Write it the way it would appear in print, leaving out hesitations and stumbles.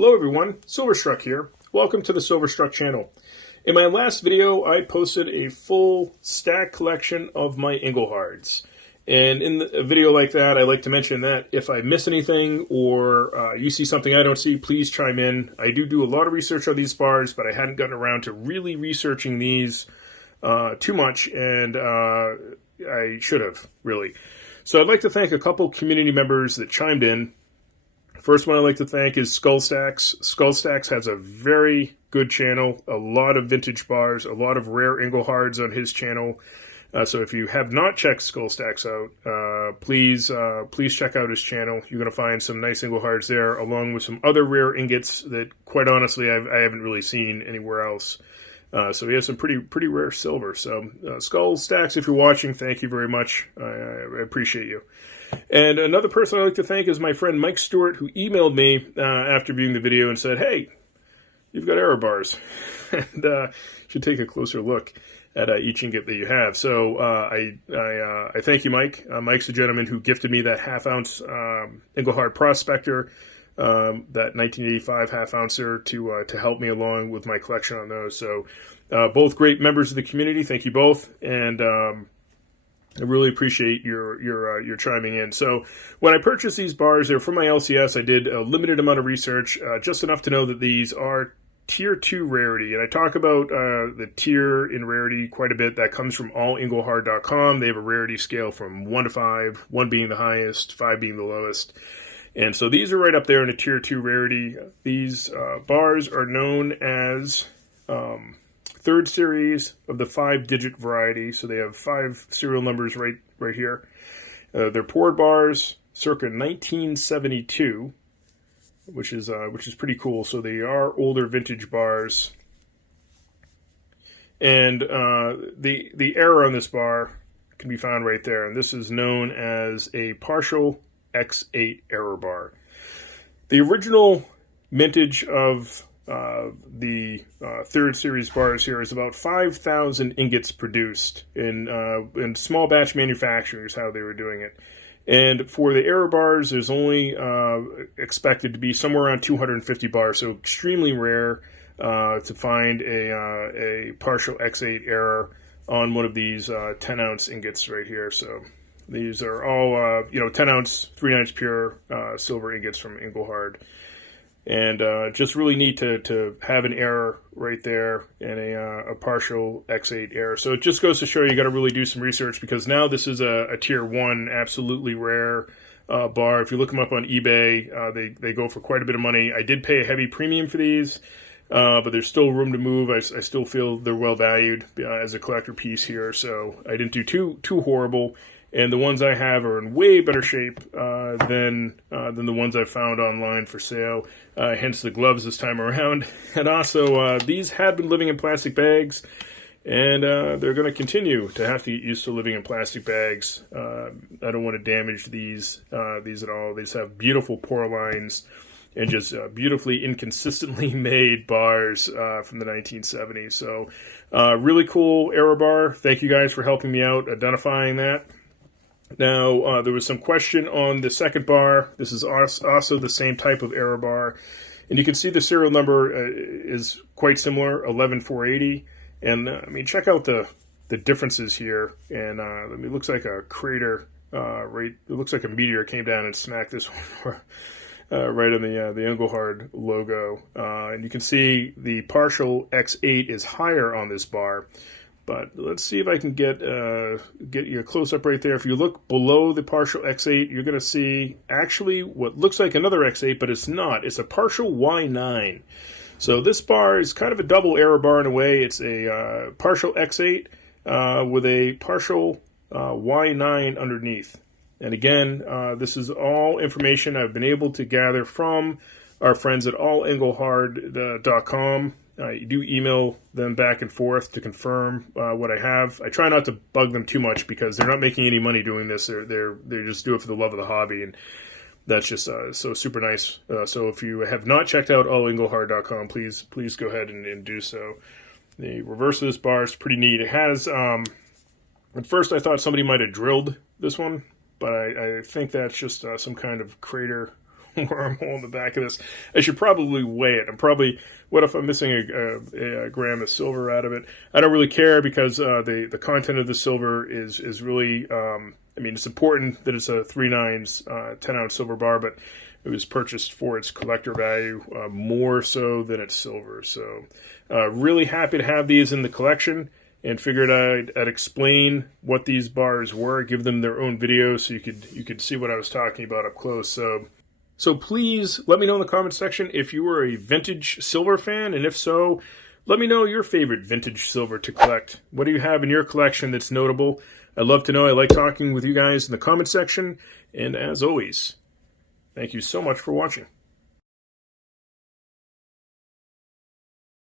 Hello everyone, Silverstruck here. Welcome to the Silverstruck channel. In my last video, I posted a full stack collection of my Engelhards. And in a video like that, I like to mention that if I miss anything or you see something I don't see, please chime in. I do a lot of research on these bars, but I hadn't gotten around to really researching these too much, and I should have, really. So I'd like to thank a couple community members that chimed in. First one I'd like to thank is Skullstacks. Skullstacks has a very good channel, a lot of vintage bars, a lot of rare Engelhards on his channel. So if you have not checked Skullstacks out, please check out his channel. You're going to find some nice Engelhards there, along with some other rare ingots that, quite honestly, I haven't really seen anywhere else. So he has some pretty rare silver. So Skullstacks, if you're watching, thank you very much. I appreciate you. And another person I'd like to thank is my friend Mike Stewart, who emailed me after viewing the video and said, "Hey, you've got error bars, and you should take a closer look at each ingot that you have." So I thank you, Mike. Mike's the gentleman who gifted me that half-ounce Engelhard Prospector, that 1985 half-ouncer to help me along with my collection on those. So both great members of the community. Thank you both, and I really appreciate your chiming in. So when I purchased these bars, they're from my LCS. I did a limited amount of research, just enough to know that these are Tier 2 rarity. And I talk about the tier in rarity quite a bit. That comes from allingohard.com. They have a rarity scale from 1 to 5, 1 being the highest, 5 being the lowest. And so these are right up there in a Tier 2 rarity. These bars are known as third series of the 5-digit variety, so they have 5 serial numbers right here. They're poured bars circa 1972, which is pretty cool. So they are older vintage bars, and the error on this bar can be found right there, and this is known as a partial X8 error bar. The original mintage of the third series bars here is about 5,000 ingots produced in small batch manufacturing is how they were doing it. And for the error bars, there's only expected to be somewhere around 250 bars, so extremely rare to find a partial X8 error on one of these 10-ounce ingots right here. So these are all 10-ounce, 3-ounce pure silver ingots from Engelhard. And just really neat to have an error right there and a partial X8 error. So it just goes to show you got to really do some research, because now this is a Tier 1, absolutely rare bar. If you look them up on eBay, they go for quite a bit of money. I did pay a heavy premium for these, but there's still room to move. I still feel they're well valued as a collector piece here, so I didn't do too horrible. And the ones I have are in way better shape than the ones I've found online for sale. Hence the gloves this time around. And also, these have been living in plastic bags, and they're going to continue to have to get used to living in plastic bags. I don't want to damage these at all. These have beautiful pour lines and just beautifully inconsistently made bars from the 1970s. So really cool error bar. Thank you guys for helping me out identifying that. Now, there was some question on the second bar. This is also the same type of error bar. And you can see the serial number is quite similar, 11480. And, I mean, check out the differences here. And, it looks like a crater, it looks like a meteor came down and smacked this one right on the Engelhard logo. And you can see the partial X8 is higher on this bar. But let's see if I can get you a close-up right there. If you look below the partial X8, you're going to see actually what looks like another X8, but it's not. It's a partial Y9. So this bar is kind of a double error bar in a way. It's a partial X8 with a partial Y9 underneath. And again, this is all information I've been able to gather from our friends at allingohard.com. You do email them back and forth to confirm what I have. I try not to bug them too much because they're not making any money doing this. They just do it for the love of the hobby, and that's just so super nice. So if you have not checked out allingohard.com, please go ahead and do so. The reverse of this bar is pretty neat. It has, at first I thought somebody might have drilled this one, but I think that's just some kind of crater wormhole in the back of this. I should probably weigh it. What if I'm missing a gram of silver out of it? I don't really care because the content of the silver is really, it's important that it's a 3/9 10-ounce silver bar, but it was purchased for its collector value more so than its silver. So really happy to have these in the collection, and figured I'd explain what these bars were, give them their own video so you could see what I was talking about up close. So please let me know in the comment section if you were a vintage silver fan, and if so, let me know your favorite vintage silver to collect. What do you have in your collection that's notable? I'd love to know. I like talking with you guys in the comment section, and as always, thank you so much for watching.